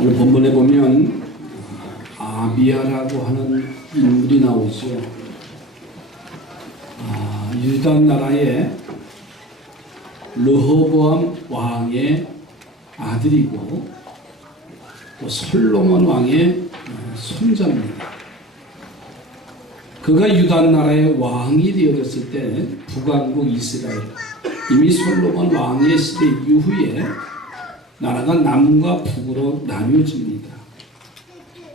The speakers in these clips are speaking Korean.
오늘 본문에 보면 아비야라고 하는 인물이 나오죠. 유다 나라의 르호보암 왕의 아들이고 또 솔로몬 왕의 손자입니다. 그가 유다 나라의 왕이 되어졌을 때 북왕국 이스라엘, 이미 솔로몬 왕의 시대 이후에 나라가 남과 북으로 나뉘어집니다.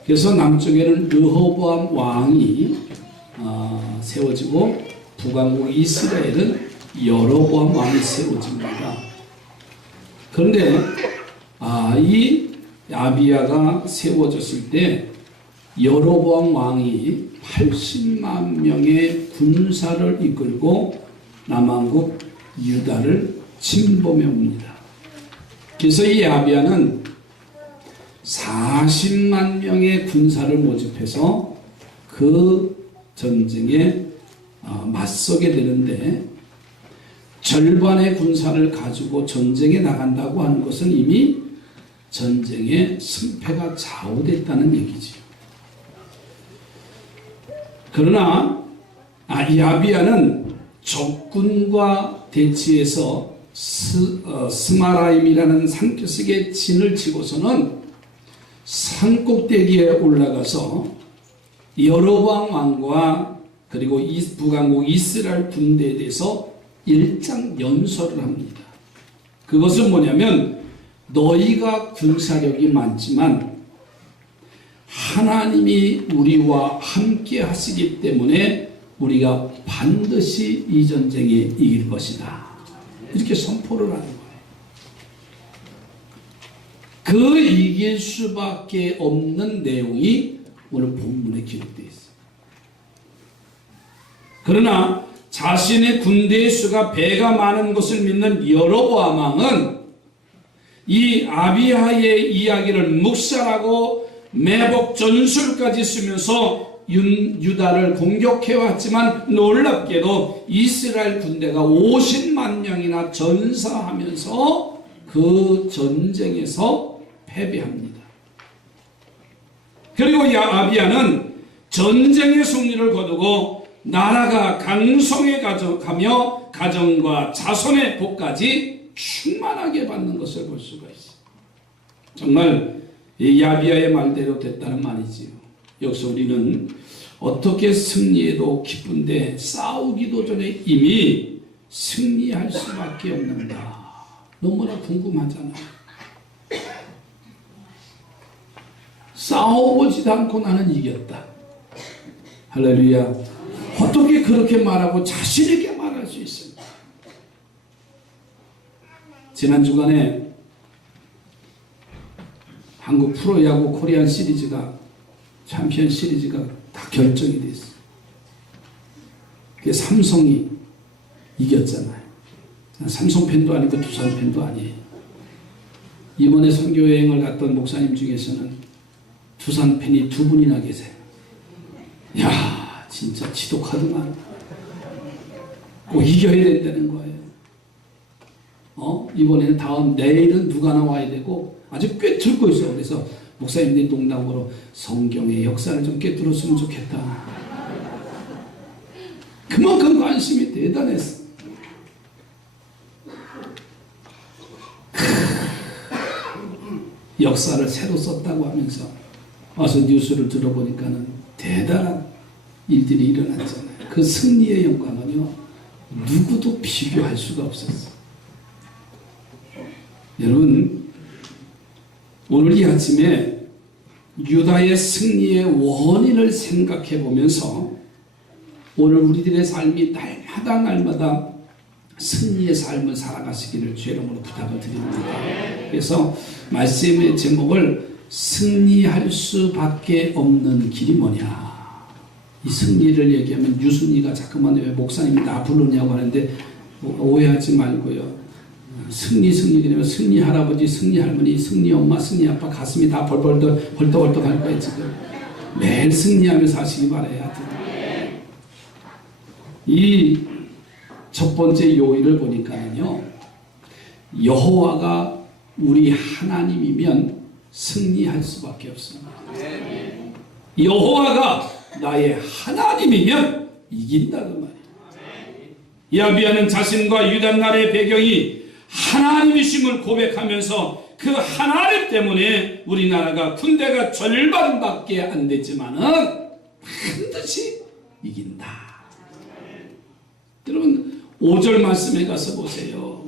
그래서 남쪽에는 르호보암 왕이 세워지고 북왕국 이스라엘은 여로보암 왕이 세워집니다. 그런데 이 아비야가 세워졌을 때 여로보암 왕이 80만 명의 군사를 이끌고 남왕국 유다를 침범해 옵니다. 그래서 이 아비야는 40만 명의 군사를 모집해서 그 전쟁에 맞서게 되는데, 절반의 군사를 가지고 전쟁에 나간다고 하는 것은 이미 전쟁의 승패가 좌우됐다는 얘기죠. 그러나 이 아비야는 적군과 대치해서 스마라임이라는 산기슭에 진을 치고서는 산꼭대기에 올라가서 여로보암 왕과 그리고 북왕국 이스라엘 군대에 대해서 일장 연설을 합니다. 그것은 뭐냐면, 너희가 군사력이 많지만 하나님이 우리와 함께 하시기 때문에 우리가 반드시 이 전쟁에 이길 것이다, 이렇게 선포를 하는 거예요. 그 이길 수밖에 없는 내용이 오늘 본문에 기록되어 있어요. 그러나 자신의 군대의 수가 배가 많은 것을 믿는 여로보암 왕은 이 아비야의 이야기를 묵살하고 매복 전술까지 쓰면서 유다를 공격해왔지만, 놀랍게도 이스라엘 군대가 50만 명이나 전사하면서 그 전쟁에서 패배합니다. 그리고 이 아비야는 전쟁의 승리를 거두고 나라가 강성에 가며 가정과 자손의 복까지 충만하게 받는 것을 볼 수가 있어요. 정말 이 아비야의 말대로 됐다는 말이지요. 여기서 우리는 어떻게 승리해도 기쁜데 싸우기도 전에 이미 승리할 수밖에 없는가, 너무나 궁금하잖아요. 싸워보지도 않고 나는 이겼다. 할렐루야. 어떻게 그렇게 말하고 자신에게 말할 수 있습니까? 지난 주간에 한국 프로야구 코리안 시리즈가, 챔피언 시리즈가 다 결정이 됐어요. 그게 삼성이 이겼잖아요. 삼성 팬도 아니고 두산 팬도 아니에요. 이번에 선교여행을 갔던 목사님 중에서는 두산 팬이 2분이나 계세요. 야, 진짜 지독하더만. 꼭 이겨야 된다는 거예요. 이번에는 내일은 누가 나와야 되고 아주 꿰뚫고 있어요. 그래서 목사님들이 농담으로 성경의 역사를 좀 꿰뚫었으면 좋겠다. 그만큼 관심이 대단했어. 역사를 새로 썼다고 하면서 와서 뉴스를 들어보니까는 대단한 일들이 일어났잖아요. 그 승리의 영광은요, 누구도 비교할 수가 없었어요. 여러분, 오늘 이 아침에 유다의 승리의 원인을 생각해 보면서 오늘 우리들의 삶이 날마다 승리의 삶을 살아가시기를 주의 이름으로 부탁을 드립니다. 그래서 말씀의 제목을 승리할 수밖에 없는 길이 뭐냐. 이 승리를 얘기하면 유순이가 자꾸만 왜 목사님이 나 부르냐고 하는데 오해하지 말고요. 승리되면 승리 할아버지, 승리 할머니, 승리 엄마, 승리 아빠 가슴이 다 벌떡벌떡 할 거예요. 지금 매일 승리하면서 하시기 바라야 돼요. 이 첫 번째 요일을 보니까요, 여호와가 우리 하나님이면 승리할 수밖에 없습니다. 여호와가 나의 하나님이면 이긴다는 말이에요. 야비야는 자신과 유다 나라의 배경이 하나님이심을 고백하면서 그 하나님 때문에 우리나라가 군대가 절반밖에 안 됐지만은 반드시 이긴다. 여러분 5절 말씀에 가서 보세요.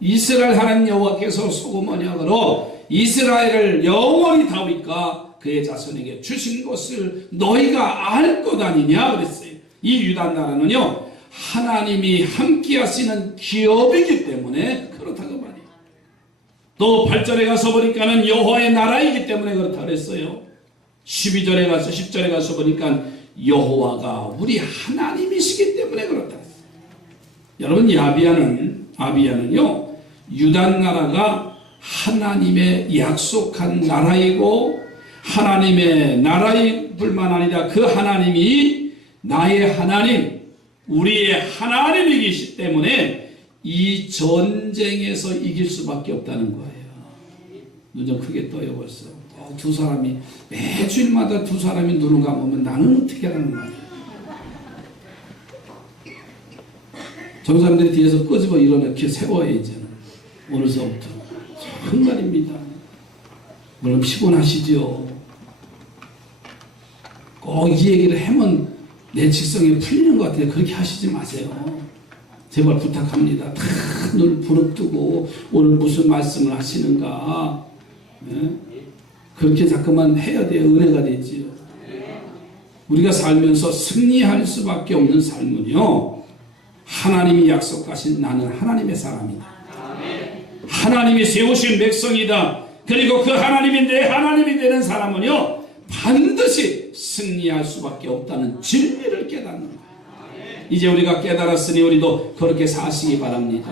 이스라엘 하나님 여호와께서 소금 언약으로 이스라엘을 영원히 다윗과 그의 자손에게 주신 것을 너희가 알 것 아니냐 그랬어요. 이 유다 나라는요 하나님이 함께 하시는 기업이기 때문에 그렇다고 말이에요. 또 8절에 가서 보니까는 여호와의 나라이기 때문에 그렇다 그랬어요. 12절에 가서 10절에 가서 보니까 여호와가 우리 하나님이시기 때문에 그렇다 그랬어요. 여러분 아비야는요 유다 나라가 하나님의 약속한 나라이고 하나님의 나라일 뿐만 아니라 그 하나님이 나의 하나님 우리의 하나님이기 때문에 이 전쟁에서 이길 수밖에 없다는 거예요. 눈 좀 크게 떠요 벌써. 두 사람이 매주일마다 두 사람이 눈을 감으면 나는 어떻게 하라는 말이에요. 정사람들이 뒤에서 끄집어 이렇게 세워야 이제는 오늘서부터 정말입니다. 물론 피곤하시죠. 꼭 이 얘기를 하면 내 직성이 풀리는 것 같아요. 그렇게 하시지 마세요. 제발 부탁합니다. 다 눈을 부릅뜨고 오늘 무슨 말씀을 하시는가. 네? 그렇게 자꾸만 해야 돼요. 은혜가 되지요. 우리가 살면서 승리할 수밖에 없는 삶은요. 하나님이 약속하신 나는 하나님의 사람이다. 하나님이 세우신 백성이다. 그리고 그 하나님이 내 하나님이 되는 사람은요. 반드시 승리할 수밖에 없다는 진리를 깨닫는 거예요. 이제 우리가 깨달았으니 우리도 그렇게 사시기 바랍니다.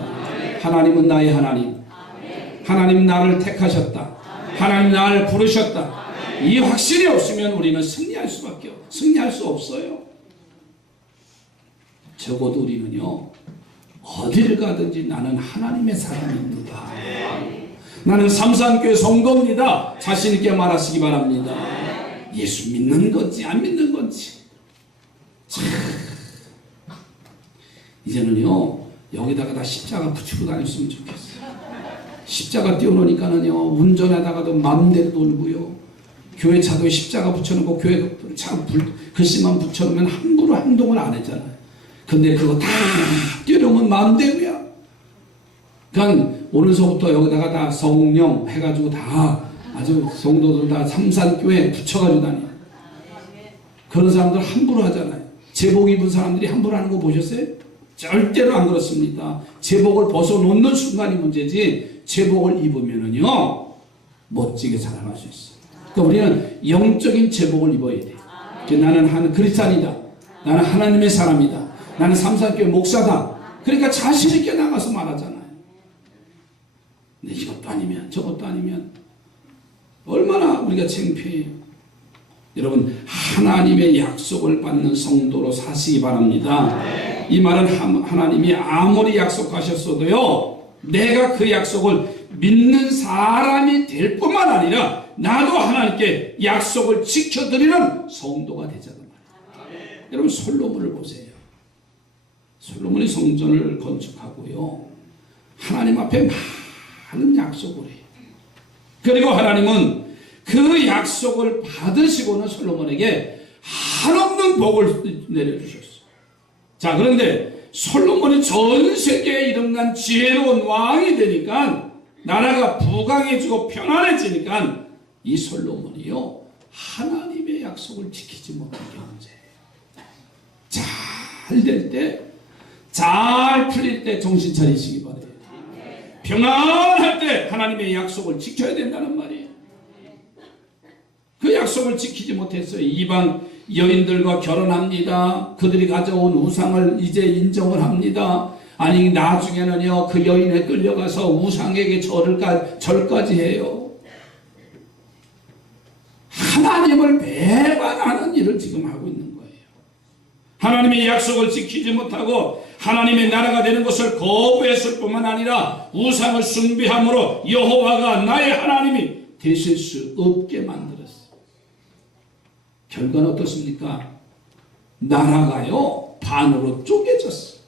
하나님은 나의 하나님. 하나님 나를 택하셨다. 하나님 나를 부르셨다. 이 확신이 없으면 우리는 승리할 수 없어요. 적어도 우리는요. 어디를 가든지 나는 하나님의 사람입니다. 나는 삼산교회 성도입니다. 자신 있게 말하시기 바랍니다. 예수 믿는 건지 안 믿는 건지. 이제는요 여기다가 다 십자가 붙이고 다녔으면 좋겠어요. 십자가 띄워놓으니까는요 운전하다가도 마음대로 돌고요. 교회 차도에 십자가 붙여놓고 교회 차 글씨만 붙여놓으면 함부로 행동을 안 했잖아요. 근데 그거 다 띄워놓으면 마음대로야. 그러니까 오늘서부터 여기다가 다 성령 해가지고 다 아주 성도들 다 삼산교회 붙여가지고 다녀요. 그런 사람들 함부로 하잖아요. 제복 입은 사람들이 함부로 하는 거 보셨어요? 절대로 안 그렇습니다. 제복을 벗어놓는 순간이 문제지 제복을 입으면은요 멋지게 살아갈 수 있어요. 그러니까 우리는 영적인 제복을 입어야 돼요. 나는 크리스찬이다. 나는 하나님의 사람이다. 나는 삼산교회 목사다. 그러니까 자신 있게 나가서 말하잖아요. 근데 이것도 아니면 저것도 아니면 얼마나 우리가 창피해요. 여러분 하나님의 약속을 받는 성도로 사시기 바랍니다. 이 말은 하나님이 아무리 약속하셨어도요 내가 그 약속을 믿는 사람이 될 뿐만 아니라 나도 하나님께 약속을 지켜드리는 성도가 되자는 말이에요. 여러분 솔로몬을 보세요. 솔로몬이 성전을 건축하고요 하나님 앞에 많은 약속을 해요. 그리고 하나님은 그 약속을 받으시고는 솔로몬에게 한없는 복을 내려주셨어요. 자, 그런데 솔로몬이 전 세계에 이름난 지혜로운 왕이 되니까 나라가 부강해지고 편안해지니까 이 솔로몬이요 하나님의 약속을 지키지 못한 게 문제예요. 잘 될 때, 잘 풀릴 때 정신 차리시기 바래요. 평안할 때 하나님의 약속을 지켜야 된다는 말이에요. 그 약속을 지키지 못했어요. 이방 여인들과 결혼합니다. 그들이 가져온 우상을 이제 인정을 합니다. 아니 나중에는요 그 여인에 끌려가서 우상에게 절까지 해요. 하나님을 배반하는 일을 지금 하고 있는 거예요. 하나님의 약속을 지키지 못하고 하나님의 나라가 되는 것을 거부했을 뿐만 아니라 우상을 숭배함으로 여호와가 나의 하나님이 되실 수 없게 만들었어요. 결과는 어떻습니까? 나라가요 반으로 쪼개졌어요.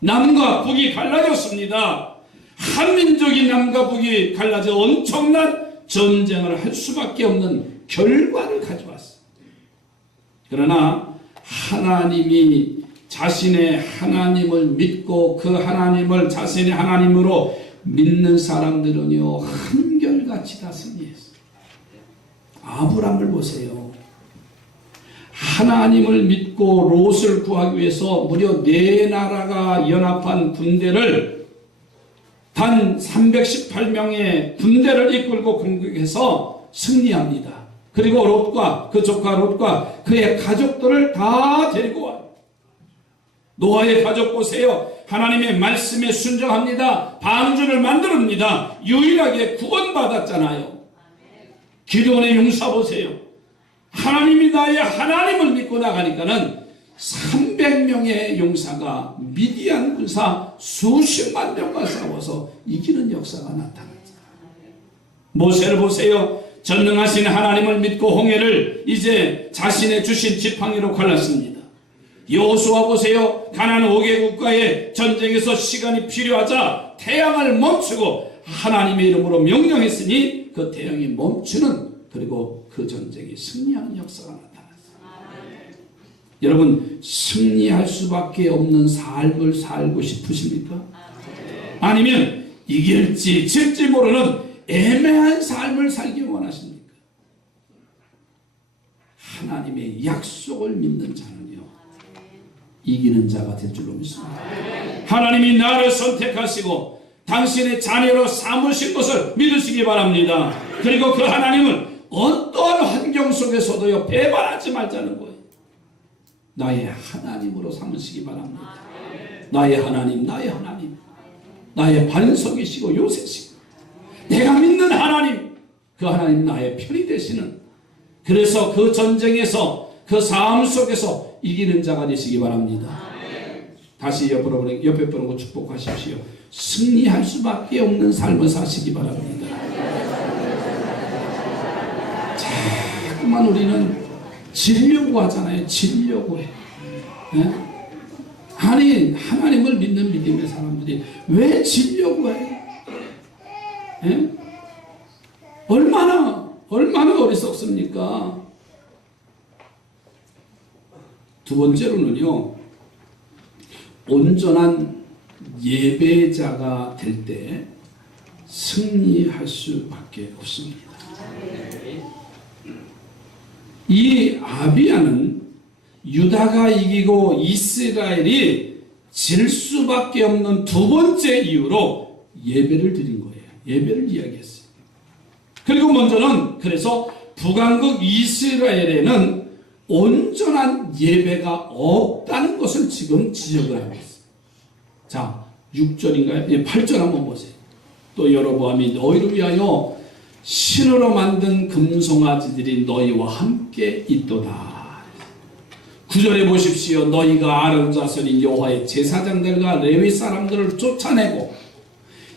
남과 북이 갈라졌습니다. 한민족이 남과 북이 갈라져 엄청난 전쟁을 할 수밖에 없는 결과를 가져왔어요. 그러나 하나님이 자신의 하나님을 믿고 그 하나님을 자신의 하나님으로 믿는 사람들은요 한결같이 다 승리했어요. 아브람을 보세요. 하나님을 믿고 롯을 구하기 위해서 무려 4나라가 연합한 군대를 단 318명의 군대를 이끌고 공격해서 승리합니다. 그리고 롯과 그 조카 롯과 그의 가족들을 다 데리고 와요. 노아의 가족 보세요. 하나님의 말씀에 순종합니다. 방주를 만듭니다. 유일하게 구원받았잖아요. 기도원의 용사 보세요. 하나님이 나의 하나님을 믿고 나가니까는 300명의 용사가 미디안 군사 수십만 명과 싸워서 이기는 역사가 나타났죠. 모세를 보세요. 전능하신 하나님을 믿고 홍해를 이제 자신의 주신 지팡이로 갈랐습니다. 여호수아 보세요. 가나안 5개 국가의 전쟁에서 시간이 필요하자 태양을 멈추고 하나님의 이름으로 명령했으니 그 태양이 멈추는 그리고 그 전쟁이 승리하는 역사가 나타났어요. 여러분 승리할 수밖에 없는 삶을 살고 싶으십니까? 아니면 이길지 질지 모르는 애매한 삶을 살기 원하십니까? 하나님의 약속을 믿는 자는요 이기는 자가 될 줄로 믿습니다. 하나님이 나를 선택하시고 당신의 자녀로 삼으신 것을 믿으시기 바랍니다. 그리고 그 하나님은 어떠한 환경 속에서도요 배반하지 말자는 거예요. 나의 하나님으로 삼으시기 바랍니다. 나의 하나님, 나의 하나님, 나의 반석이시고 요새시고 내가 믿는 하나님, 그 하나님 나의 편이 되시는, 그래서 그 전쟁에서 그 삶 속에서 이기는 자가 되시기 바랍니다. 다시 옆에 분하고 축복하십시오. 승리할 수밖에 없는 삶을 사시기 바랍니다. 자꾸만 우리는 지려고 하잖아요. 지려고 해. 네? 아니 하나님을 믿는 믿음의 사람들이 왜 지려고 해? 네? 얼마나 어리석습니까? 두 번째로는요, 온전한 예배자가 될 때 승리할 수밖에 없습니다. 이 아비야는 유다가 이기고 이스라엘이 질 수밖에 없는 두 번째 이유로 예배를 드린 거예요. 예배를 이야기했어요. 그리고 먼저는 그래서 북왕국 이스라엘에는 온전한 예배가 없다는 것을 지금 지적을 하고 있어요. 자, 6절인가요? 예, 8절 한번 보세요. 또 여로보암이 너희를 위하여 신으로 만든 금송아지들이 너희와 함께 있도다. 9절에 보십시오. 너희가 아론 자손인 여호와의 제사장들과 레위 사람들을 쫓아내고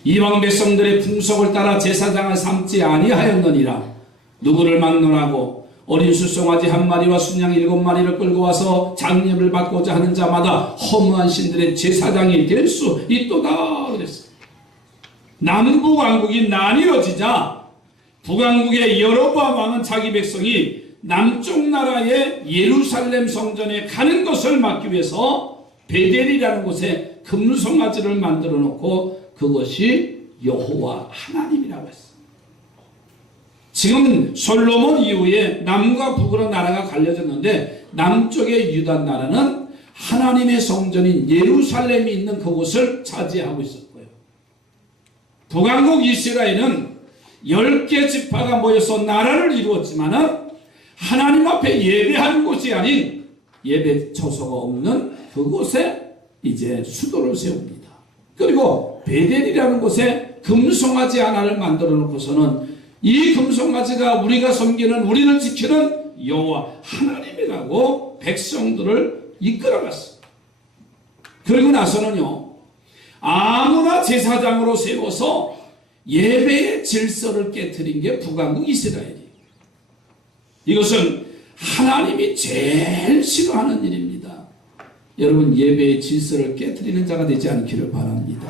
이방 백성들의 풍속을 따라 제사장을 삼지 아니하였느니라. 누구를 막론하고 어린 수송아지 1마리와 순양 7마리를 끌고 와서 장례를 받고자 하는 자마다 허무한 신들의 제사장이 될 수 있도다 그랬어요. 남북왕국이 나뉘어지자 북왕국의 여로보암 왕은 자기 백성이 남쪽 나라의 예루살렘 성전에 가는 것을 막기 위해서 베델이라는 곳에 금송아지를 만들어 놓고 그것이 여호와 하나님이라고 했어요. 지금 솔로몬 이후에 남과 북으로 나라가 갈려졌는데 남쪽의 유다 나라는 하나님의 성전인 예루살렘이 있는 그곳을 차지하고 있었고요. 북왕국 이스라엘은 10개 지파가 모여서 나라를 이루었지만 하나님 앞에 예배하는 곳이 아닌 예배 처소가 없는 그곳에 이제 수도를 세웁니다. 그리고 베델이라는 곳에 금송아지 하나를 만들어 놓고서는 이 금송아지가 우리가 섬기는 우리를 지키는 여호와 하나님이라고 백성들을 이끌어갔어요. 그리고 나서는요 아무나 제사장으로 세워서 예배의 질서를 깨트린 게 북왕국 이스라엘이에요. 이것은 하나님이 제일 싫어하는 일입니다. 여러분, 예배의 질서를 깨트리는 자가 되지 않기를 바랍니다.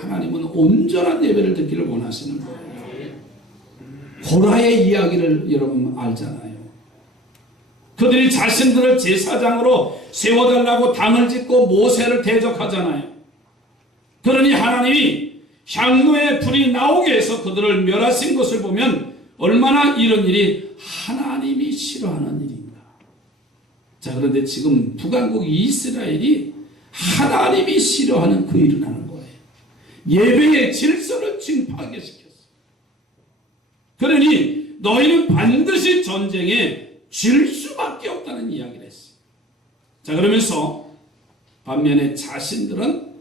하나님은 온전한 예배를 듣기를 원하시는 거예요. 고라의 이야기를 여러분 알잖아요. 그들이 자신들을 제사장으로 세워달라고 당을 짓고 모세를 대적하잖아요. 그러니 하나님이 향로의 불이 나오게 해서 그들을 멸하신 것을 보면 얼마나 이런 일이 하나님이 싫어하는 일인가. 자, 그런데 지금 북왕국 이스라엘이 하나님이 싫어하는 그 일을 하는 거예요. 예배의 질서를 지금 파괴시켰어요. 그러니 너희는 반드시 전쟁에 질 수밖에 없다는 이야기를 했어요. 자, 그러면서 반면에 자신들은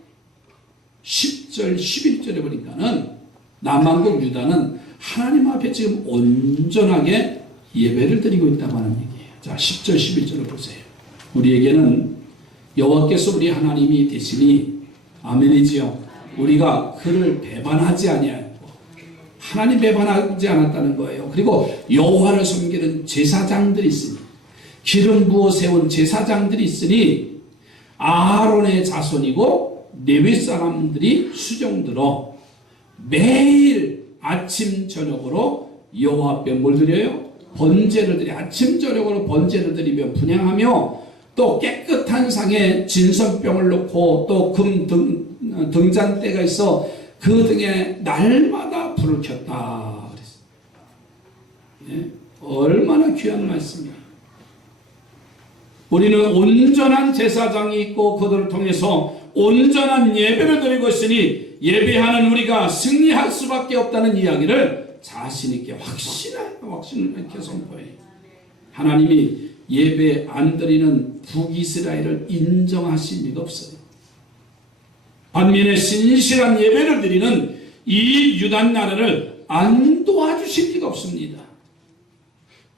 10절, 11절에 보니까는 남왕국 유다는 하나님 앞에 지금 온전하게 예배를 드리고 있다고 하는 얘기예요. 자, 10절, 11절을 보세요. 우리에게는 여호와께서 우리 하나님이 되시니, 아멘이지요. 우리가 그를 배반하지 아니하였고, 하나님 배반하지 않았다는 거예요. 그리고 여호와를 섬기는 제사장들이 있으니, 기름 부어 세운 제사장들이 있으니 아론의 자손이고 레위 사람들이 수종들어 매일 아침 저녁으로 여호와 앞에 뭘 드려요? 번제를 드려. 아침 저녁으로 번제를 드리며 분향하며, 또 깨끗한 상에 진선병을 놓고 또 금 등잔대가 있어 그 등에 날마다 불을 켰다 그랬어요. 예? 얼마나 귀한 말씀이에요. 우리는 온전한 제사장이 있고 그들을 통해서 온전한 예배를 드리고 있으니 예배하는 우리가 승리할 수밖에 없다는 이야기를 자신 있게 확신을 이렇게 선포해요. 하나님이 예배 안 드리는 북이스라엘을 인정하실 리가 없어요. 반면에 신실한 예배를 드리는 이 유다 나라를 안 도와주실 리가 없습니다.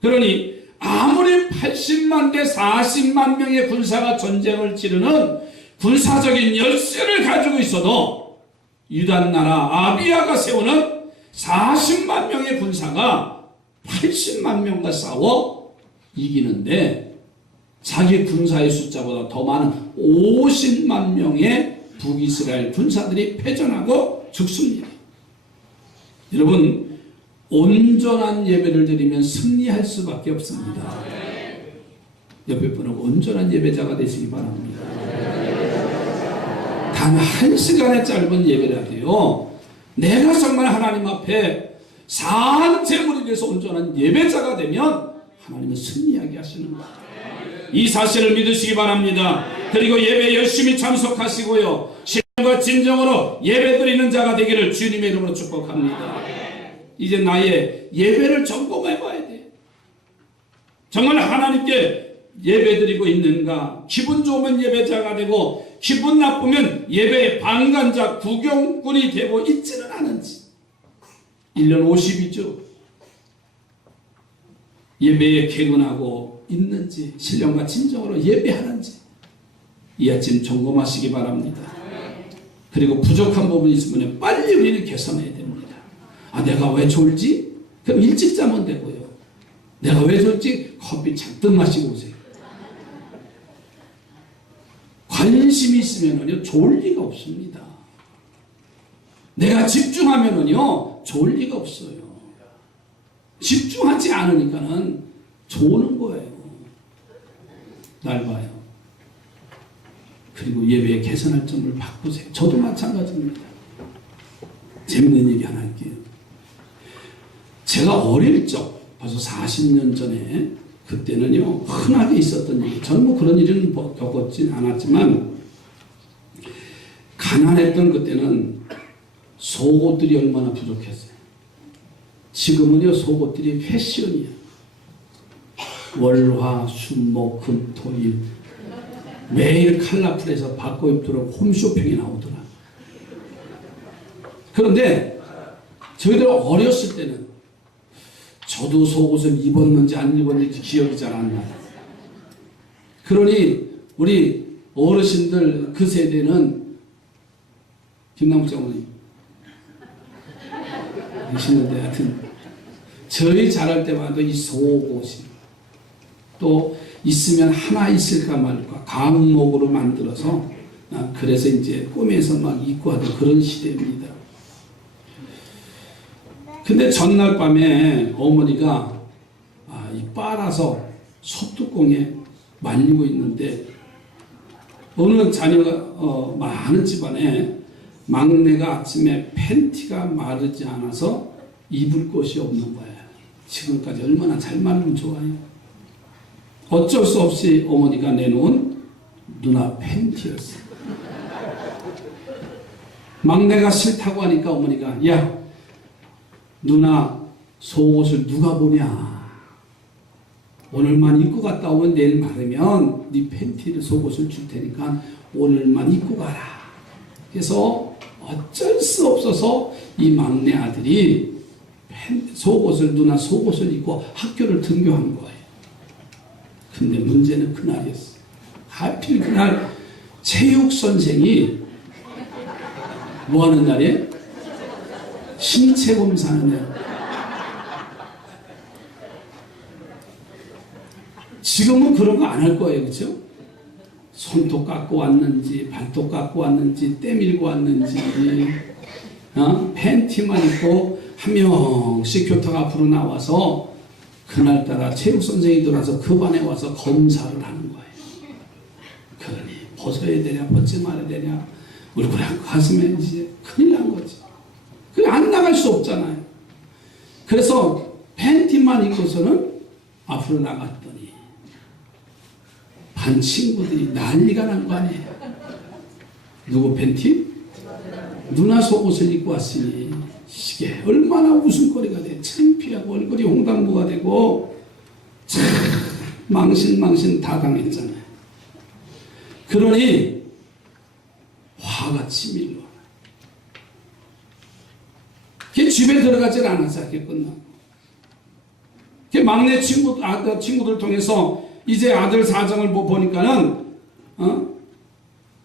그러니 아무리 80만 대 40만 명의 군사가 전쟁을 치르는 군사적인 열쇠를 가지고 있어도 유다 나라 아비야가 세우는 40만 명의 군사가 80만 명과 싸워 이기는데, 자기 군사의 숫자보다 더 많은 50만 명의 북이스라엘 군사들이 패전하고 죽습니다. 여러분, 온전한 예배를 드리면 승리할 수밖에 없습니다. 옆에 분은 온전한 예배자가 되시기 바랍니다. 단 1시간의 짧은 예배를 하세요. 내가 정말 하나님 앞에 산 제물에 대해서 온전한 예배자가 되면 하나님은 승리하게 하시는 거예요. 이 사실을 믿으시기 바랍니다. 그리고 예배에 열심히 참석하시고요, 신령과 진정으로 예배드리는 자가 되기를 주님의 이름으로 축복합니다. 이제 나의 예배를 점검해 봐야 돼. 정말 하나님께 예배드리고 있는가? 기분 좋으면 예배자가 되고 기분 나쁘면 예배의 방관자, 구경꾼이 되고 있지는 않은지. 1년 50이죠. 예배에 개근하고 있는지, 신령과 진정으로 예배하는지 이 아침 점검하시기 바랍니다. 그리고 부족한 부분이 있으면 빨리 우리는 개선해야 됩니다. 아, 내가 왜 졸지? 그럼 일찍 자면 되고요. 내가 왜 졸지? 커피 잔뜩 마시고 오세요. 관심이 있으면요 좋을 리가 없습니다. 내가 집중하면요 좋을 리가 없어요. 집중하지 않으니까는 조는 거예요. 날 봐요. 그리고 예배에 개선할 점을 바꾸세요. 저도 마찬가지입니다. 재밌는 얘기 하나 할게요. 제가 어릴 적, 벌써 40년 전에, 그때는요 흔하게 있었던 일이, 저는 뭐 그런 일은 겪었진 않았지만, 가난했던 그때는 속옷들이 얼마나 부족했어요. 지금은요 속옷들이 패션이에요. 월, 화, 수, 목, 금, 토, 일 매일 컬러풀에서 바꿔 입도록 홈쇼핑이 나오더라. 그런데 저희들 어렸을 때는, 저도 속옷을 입었는지 안 입었는지 기억이 잘 안 나요. 그러니 우리 어르신들 그 세대는, 김남국 장모님 계시는데 하여튼 저희 자랄 때마다 이 속옷이 또 있으면 하나 있을까 말까 강목으로 만들어서 그래서 이제 꿈에서 막 입고 하던 그런 시대입니다. 근데 전날 밤에 어머니가 이 빨아서 소뚜껑에 말리고 있는데 어느 자녀가 많은 집안에 막내가 아침에 팬티가 마르지 않아서 입을 곳이 없는 거예요. 지금까지 얼마나 잘 마르면 좋아요. 어쩔 수 없이 어머니가 내놓은 누나 팬티였어요. 막내가 싫다고 하니까 어머니가 야 누나 속옷을 누가 보냐. 오늘만 입고 갔다 오면 내일 마르면 네 팬티를 속옷을 줄 테니까 오늘만 입고 가라. 그래서 어쩔 수 없어서 이 막내 아들이 누나 속옷을 입고 학교를 등교한 거예요. 근데 문제는 그날이었어요. 하필 그날 체육 선생이 뭐 하는 날이에요? 신체 검사하는 날. 지금은 그런 거 안 할 거예요. 그렇죠? 손톱 깎고 왔는지 발톱 깎고 왔는지 때 밀고 왔는지 팬티만 입고 한 명씩 교탁 앞으로 나와서 그날따라 체육 선생이 들어와서 그 반에 와서 검사를 하는 거예요. 그러니 벗어야 되냐 벗지 말아야 되냐 얼굴에 가슴에 이제 큰일 난 거지. 그래 안 나갈 수 없잖아요. 그래서 팬티만 입고서는 앞으로 나갔더니 반 친구들이 난리가 난 거 아니에요. 누구 팬티? 누나 속옷을 입고 왔으니 이게 얼마나 웃음거리가 돼. 창피하고 얼굴이 홍당무가 되고 참 망신 다 당했잖아요. 그러니 화가 치밀러. 걔 집에 들어가질 않았어요. 걔 끝나고. 걔 막내 친구들 통해서 이제 아들 사정을 보니까는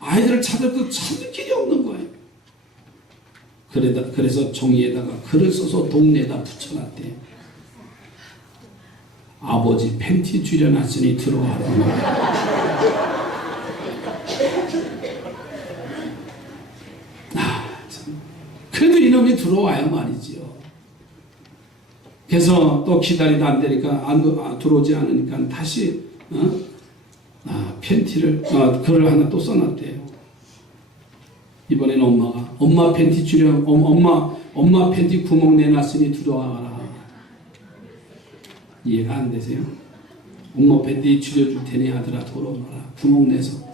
아이들을 찾을 길이 없는 거예요. 그래서 종이에다가 글을 써서 동네에다 붙여놨대요. 아버지 팬티 줄여놨으니 들어와라. 그래도 이놈이 들어와야 말이지요. 그래서 또 기다리다 안 되니까 들어오지 않으니까 다시 팬티를 글을 하나 또 써놨대요. 이번에는 엄마 팬티 엄마 팬티 구멍 내놨으니 들어와라. 이해가 안 되세요? 엄마 팬티 줄여줄 테니 아들아 들어와라. 구멍 내서.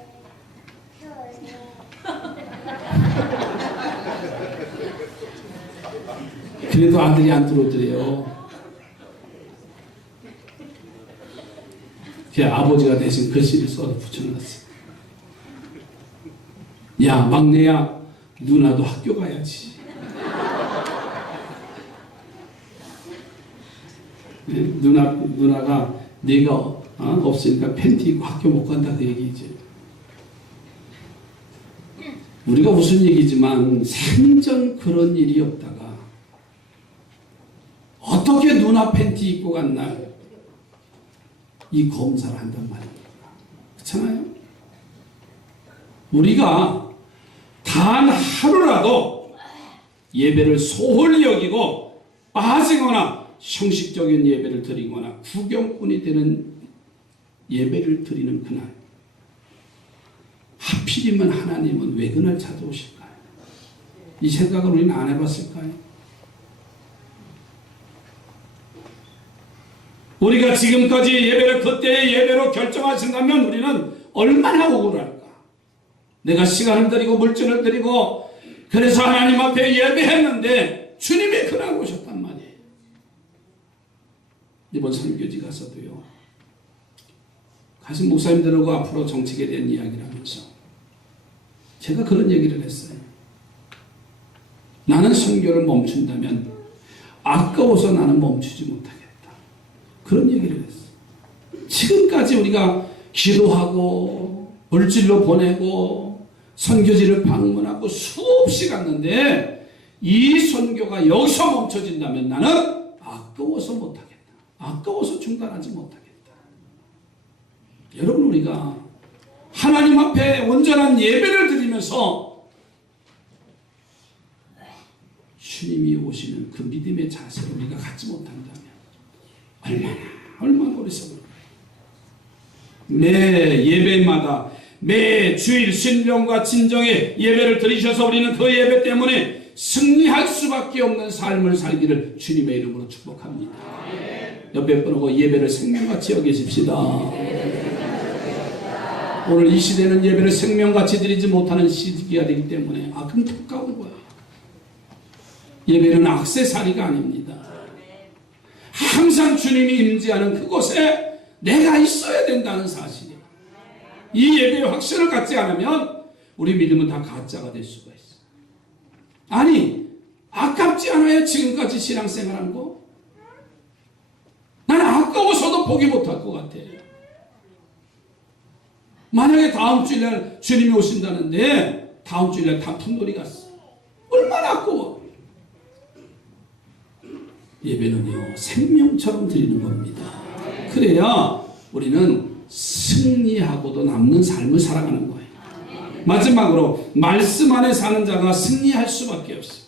그래도 아들이 안 들어오더래요. 그 아버지가 대신 글씨를 써서 붙여놨어. 야 막내야 누나도 학교 가야지. 네? 누나가 네가 없으니까 팬티 입고 학교 못 간다 그 얘기지. 우리가 무슨 얘기지만 생전 그런 일이 없다가 어떻게 누나 팬티 입고 간 날 이 검사를 한단 말입니다. 그렇잖아요? 우리가 단 하루라도 예배를 소홀히 여기고 빠지거나 형식적인 예배를 드리거나 구경꾼이 되는 예배를 드리는 그날, 하필이면 하나님은 왜 그날 찾아오실까요? 이 생각을 우리는 안 해봤을까요? 우리가 지금까지 예배를 그때의 예배로 결정하신다면 우리는 얼마나 억울할까? 내가 시간을 드리고 물질을 드리고 그래서 하나님 앞에 예배했는데 주님이 그날 오셨단 말이에요. 이번 선교지 가서도요. 가신 목사님들하고 앞으로 정책에 대한 이야기를 하면서 제가 그런 얘기를 했어요. 나는 선교를 멈춘다면 아까워서 나는 멈추지 못하겠다. 그런 얘기를 했어요. 지금까지 우리가 기도하고 물질로 보내고 선교지를 방문하고 수없이 갔는데 이 선교가 여기서 멈춰진다면 나는 아까워서 못하겠다. 아까워서 중단하지 못하겠다. 여러분, 우리가 하나님 앞에 온전한 예배를 드리면서 주님이 오시는 그 믿음의 자세를 우리가 갖지 못한다면 얼마나 어리석을까. 매 예배마다 매 주일 신령과 진정의 예배를 드리셔서 우리는 그 예배 때문에 승리할 수밖에 없는 삶을 살기를 주님의 이름으로 축복합니다. 옆에 분하고 예배를 생명같이 여기십시다. 오늘 이 시대는 예배를 생명같이 드리지 못하는 시기가 되기 때문에 안타까운 거예요. 예배는 액세서리가 아닙니다. 항상 주님이 임재하는 그곳에 내가 있어야 된다는 사실이에요. 이 예배의 확신을 갖지 않으면 우리 믿음은 다 가짜가 될 수가 있어요. 아니, 아깝지 않아요? 지금까지 신앙생활한 거? 나는 아까워서도 포기 못할 것 같아요. 만약에 다음 주일날 주님이 오신다는데 다음 주일날 단풍놀이 갔어. 얼마나 아까워. 예배는요, 생명처럼 드리는 겁니다. 그래야 우리는 승리하고도 남는 삶을 살아가는 거예요. 마지막으로 말씀 안에 사는 자가 승리할 수밖에 없어요.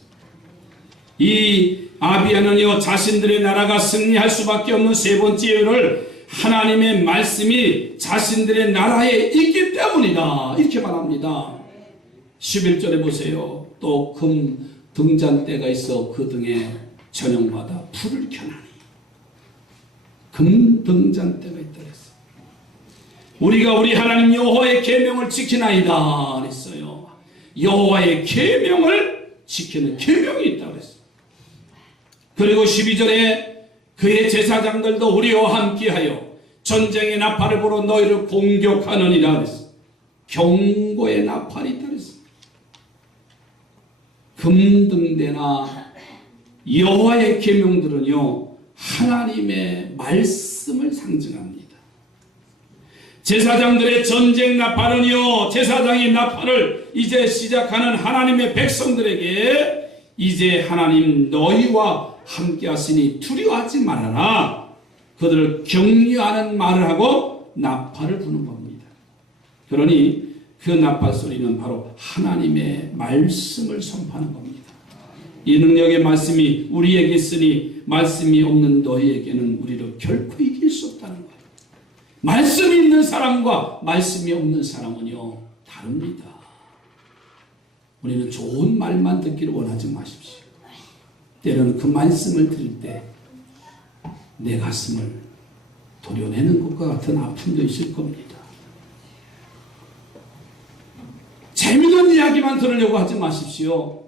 이 아비야는요, 자신들의 나라가 승리할 수밖에 없는 세 번째 이유를 하나님의 말씀이 자신들의 나라에 있기 때문이다, 이렇게 말합니다. 11절에 보세요. 또 금 등잔대가 있어 그 등에 저녁마다 불을 켜나니. 금 등잔대가 있다 그랬어요. 우리가 우리 하나님 여호와의 계명을 지키나이다 그랬어요. 여호와의 계명을 지키는 계명이 있다 그랬어요. 그리고 12절에 그의 제사장들도 우리와 함께하여 전쟁의 나팔을 불어 너희를 공격하느니라 그랬어요. 경고의 나팔이 있다 그랬어요. 금등대나 여호와의 계명들은요, 하나님의 말씀을 상징합니다. 제사장들의 전쟁 나팔은요, 제사장의 나팔을 이제 시작하는 하나님의 백성들에게 이제 하나님 너희와 함께 하시니 두려워하지 말아라, 그들을 격려하는 말을 하고 나팔을 부는 겁니다. 그러니 그 나팔 소리는 바로 하나님의 말씀을 선포하는 겁니다. 이 능력의 말씀이 우리에게 있으니 말씀이 없는 너희에게는 우리를 결코 이길 수 없다는 거예요. 말씀이 있는 사람과 말씀이 없는 사람은요, 다릅니다. 우리는 좋은 말만 듣기를 원하지 마십시오. 때로는 그 말씀을 들을 때 내 가슴을 도려내는 것과 같은 아픔도 있을 겁니다. 재미있는 이야기만 들으려고 하지 마십시오.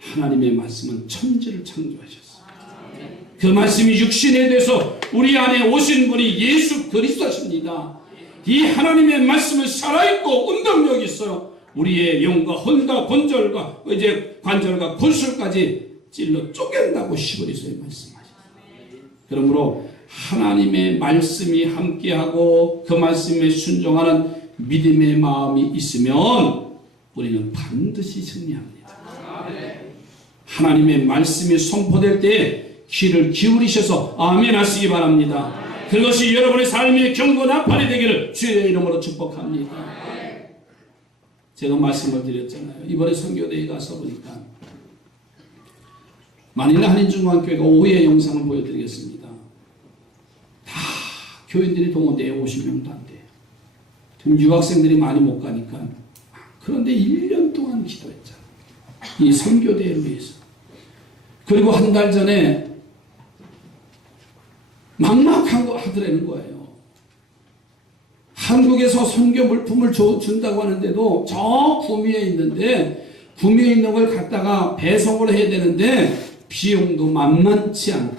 하나님의 말씀은 천지를 창조하셨어요. 그 말씀이 육신에 대해서 우리 안에 오신 분이 예수 그리스도십니다. 이 하나님의 말씀은 살아있고 운동력이 있어요. 우리의 영과 혼과 관절과 이제 관절과 골수까지 찔러 쪼갠다고 시그리스도에 말씀하셨어요. 그러므로 하나님의 말씀이 함께하고 그 말씀에 순종하는 믿음의 마음이 있으면 우리는 반드시 승리합니다. 하나님의 말씀이 선포될 때 귀를 기울이셔서 아멘 하시기 바랍니다. 그것이 여러분의 삶의 경고 나팔이 되기를 주의 이름으로 축복합니다. 제가 말씀을 드렸잖아요. 이번에 선교대회 가서 보니까 마닐라 한인중앙교회가 오후에 영상을 보여드리겠습니다. 다 교인들이 동원되어 50명도 안 돼요. 지금 유학생들이 많이 못 가니까. 그런데 1년 동안 기도했잖아요. 이 선교대회를 위해서. 그리고 한 달 전에 막막하고 하더라는 거예요. 한국에서 선교 물품을 준다고 하는데도 저 구미에 있는데 구미에 있는 걸 갖다가 배송을 해야 되는데 비용도 만만치 않고.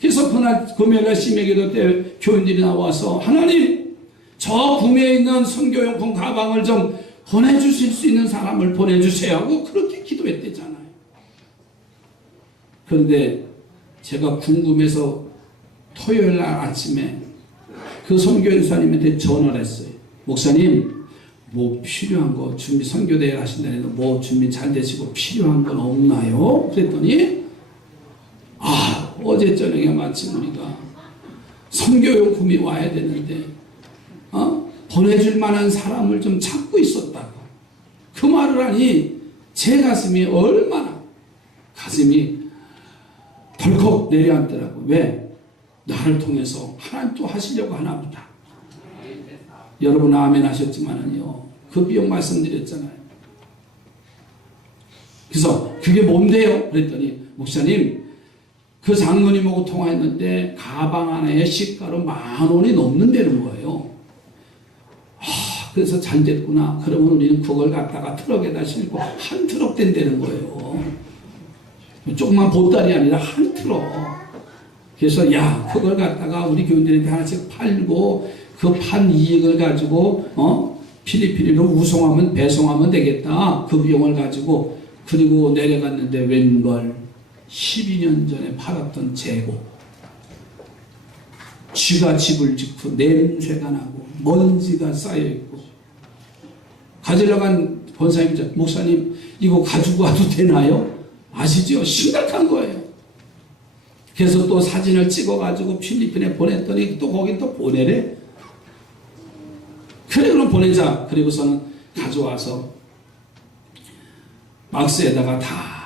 그래서 그날 금요일날 심야기도 때 교인들이 나와서 하나님, 저 구미에 있는 선교용품 가방을 좀 보내주실 수 있는 사람을 보내주세요 하고 그렇게 기도했대잖아요. 그런데 제가 궁금해서 토요일날 아침에 그 선교연수님한테 전화를 했어요. 목사님, 뭐 필요한 거 준비 선교대회 하신다는데 뭐 준비 잘 되시고 필요한 건 없나요? 그랬더니 어제 저녁에 마침 우리가 선교용품이 와야 되는데 보내줄 만한 사람을 좀 찾고 있었다고. 그 말을 하니 제 가슴이 얼마나 가슴이 덜컥 내려앉더라고. 왜? 나를 통해서 하나님 또 하시려고 하나 보다. 여러분 아멘 하셨지만은요, 그 비용 말씀드렸잖아요. 그래서 그게 뭔데요? 그랬더니 목사님, 그 장로님하고 통화했는데 가방 하나에 시가로 10,000원이 넘는다는 거예요. 그래서 잘 됐구나. 그러면 우리는 그걸 갖다가 트럭에다 싣고 한 트럭 된다는 거예요. 조그만 보따리 아니라 한 트럭. 그래서 야, 그걸 갖다가 우리 교인들한테 하나씩 팔고 그 판 이익을 가지고 필리핀으로 우송하면 배송하면 되겠다. 그 비용을 가지고. 그리고 내려갔는데 웬걸 12년 전에 팔았던 재고, 쥐가 집을 짓고 냄새가 나고 먼지가 쌓여있고, 가지러 간 권사님, 목사님 이거 가지고 와도 되나요? 아시죠? 심각한 거예요. 그래서 또 사진을 찍어가지고 필리핀에 보냈더니 또 거기 또 보내래. 그래, 그럼 보내자. 그리고서는 가져와서 박스에다가 다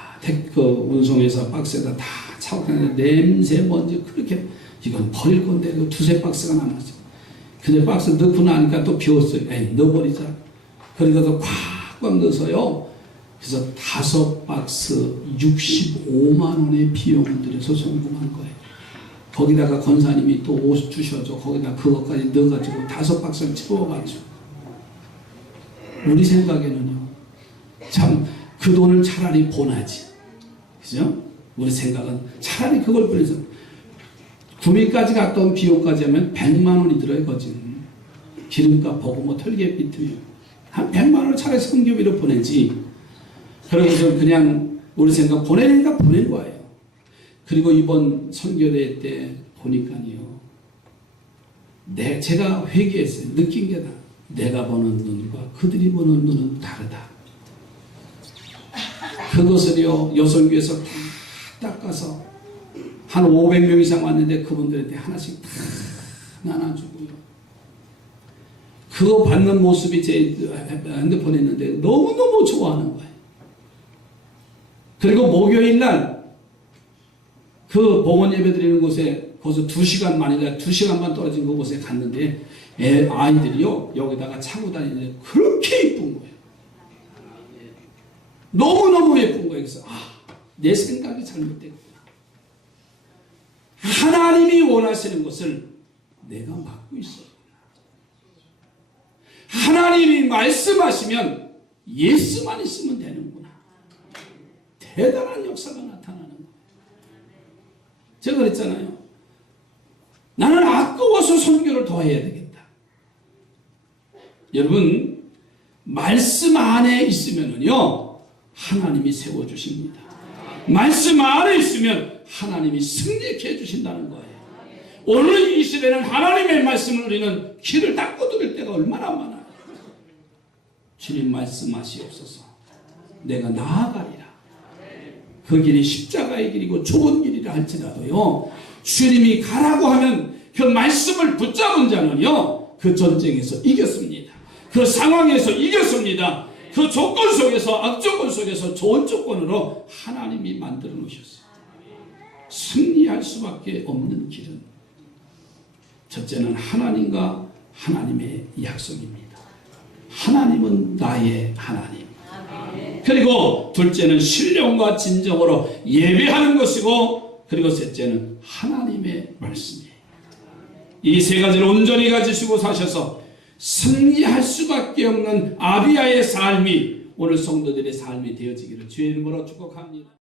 그 운송해서 박스에다 다 차고 가는데 냄새 먼지 그렇게, 이건 버릴 건데 그 2-3박스가 남았죠. 근데 박스 넣고 나니까 또 비웠어요. 에이, 넣어버리자. 그러니까 꽉꽉 넣어서요. 그래서 5박스 65만 원의 비용을 들여서 송금한 거예요. 거기다가 권사님이 또 옷 주셔서 거기다 그것까지 넣어가지고 5박스를 채워가지고. 우리 생각에는요, 참 그 돈을 차라리 보내지. 그죠? 우리 생각은 차라리 그걸 보내서 구미까지 갔다 온 비용까지 하면 100만 원이 들어요, 거진. 기름값 보고 뭐 털개비 들면 한 100만 원을 차라리 선교비로 보내지. 그러고서 그냥 우리 생각 보내니까 보낸 거예요. 그리고 이번 선교대회 때 보니까요, 제가 회개했어요. 느낀 게 다. 내가 보는 눈과 그들이 보는 눈은 다르다. 그것을요, 여성교에서 다 닦아서 한 500명 이상 왔는데 그분들한테 하나씩 다 나눠주고요. 그거 받는 모습이 제 핸드폰에 있는데 너무너무 좋아하는 거예요. 그리고 목요일날 그 봉헌 예배 드리는 곳에 거기서 2시간 만이나 2시간만 떨어진 그곳에 갔는데 아이들이요, 여기다가 차고 다니는데 그렇게 예쁜 거예요. 너무너무 예쁜 거예요. 그래서 내 생각이 잘못됐구나. 하나님이 원하시는 것을 내가 맡고 있어. 하나님이 말씀하시면 예스만 있으면 되는구나. 대단한 역사가 나타나는 거예요. 제가 그랬잖아요. 나는 아까워서 선교를 더 해야 되겠다. 여러분, 말씀 안에 있으면요, 하나님이 세워주십니다. 말씀 안에 있으면 하나님이 승리케 해주신다는 거예요. 오늘 이 시대는 하나님의 말씀을 우리는 귀를 닫고 들을 때가 얼마나 많아요. 주님 말씀하시옵소서. 내가 나아가리라. 그 길이 십자가의 길이고 좁은 길이라 할지라도요, 주님이 가라고 하면 그 말씀을 붙잡은 자는요, 그 전쟁에서 이겼습니다. 그 상황에서 이겼습니다. 그 조건 속에서, 악조건 속에서 좋은 조건으로 하나님이 만들어 놓으셨어요. 승리할 수밖에 없는 길은 첫째는 하나님과 하나님의 약속입니다. 하나님은 나의 하나님. 그리고 둘째는 신령과 진정으로 예배하는 것이고, 그리고 셋째는 하나님의 말씀이에요. 이 세 가지를 온전히 가지시고 사셔서 승리할 수밖에 없는 아비아의 삶이 오늘 성도들의 삶이 되어지기를 주의 이름으로 축복합니다.